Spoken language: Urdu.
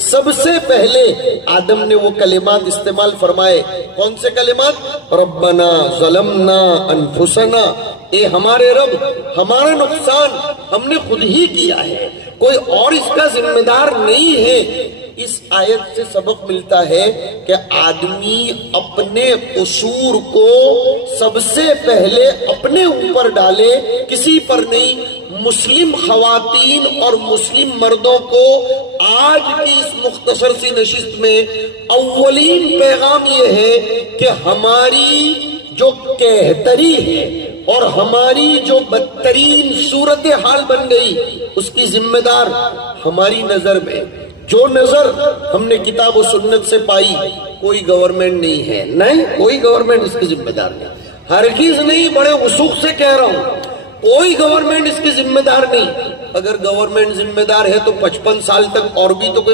سب سے پہلے آدم نے وہ کلمات استعمال فرمائے. کون سے کلمات؟ ربنا ظلمنا انفسنا، اے ہمارے رب، ہمارا نقصان ہم نے خود ہی کیا ہے، کوئی اور اس کا ذمہ دار نہیں ہے. اس آیت سے سبق ملتا ہے کہ آدمی اپنے قصور کو سب سے پہلے اپنے اوپر ڈالے، کسی پر نہیں. مسلم خواتین اور مسلم مردوں کو آج کی اس مختصر سی نشست میں اولین پیغام یہ ہے کہ ہماری جو کہتری ہے اور ہماری جو بدترین صورتحال بن گئی اس کی ذمہ دار ہماری نظر میں، جو نظر ہم نے کتاب و سنت سے پائی، کوئی گورنمنٹ نہیں ہے. نہیں، کوئی گورنمنٹ اس کی ذمہ دار نہیں، ہرگز نہیں. بڑے وثوق سے کہہ رہا ہوں، کوئی گورنمنٹ اس کی ذمہ دار نہیں. اگر گورنمنٹ ذمہ دار ہے تو 55 سال تک اور بھی تو کوئی